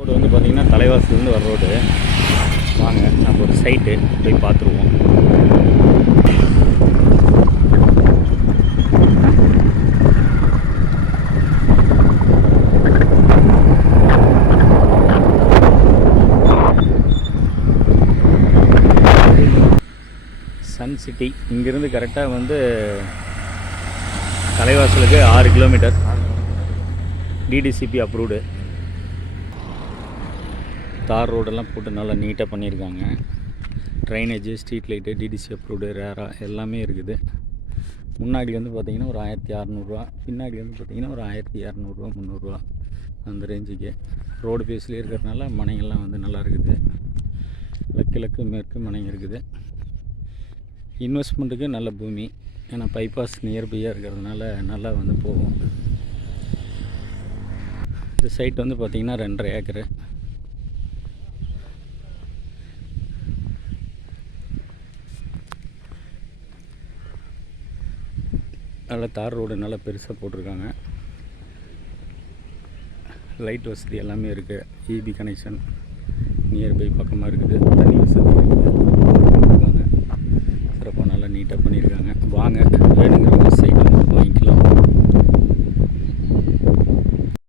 Road வந்து பார்த்திங்கன்னா தலைவாசலேருந்து வர ரோடு. வாங்க நம்ம ஒரு சைட்டு போய் பார்த்துருவோம். சன் சிட்டி இங்கேருந்து கரெக்டாக வந்து தலைவாசலுக்கு 6 கிலோமீட்டர். DTCP approved. தார் ரோடெல்லாம் போட்டு நல்லா நீட்டாக பண்ணியிருக்காங்க. Drainage, street light, DTC approved, ரேரா எல்லாமே இருக்குது. முன்னாடி வந்து பார்த்திங்கன்னா ஒரு 1600 பின்னாடி வந்து பார்த்திங்கன்னா ஒரு 1200 300 அந்த ரேஞ்சுக்கு. ரோடு பேஸ்லேயே இருக்கிறதுனால மனைகள்லாம் வந்து நல்லா இருக்குது. கிழக்கு மேற்கு மனைங்க இருக்குது. இன்வெஸ்ட்மெண்ட்டுக்கு நல்ல பூமி. ஏன்னா பைபாஸ் நியர்பையாக இருக்கிறதுனால நல்லா வந்து போகும். இந்த சைட் வந்து பார்த்திங்கன்னா 2.5 ஏக்கரு. நல்லா தார் ரோடு நல்லா பெருசாக போட்டிருக்காங்க. லைட் வசதி எல்லாமே இருக்குது. இபி கனெக்ஷன் நியர்பை பக்கமாக இருக்குது. தண்ணி வசதி இருக்குது. சிறப்பாக நல்லா நீட்டாக பண்ணியிருக்காங்க. வாங்க வேணுங்கிறவங்க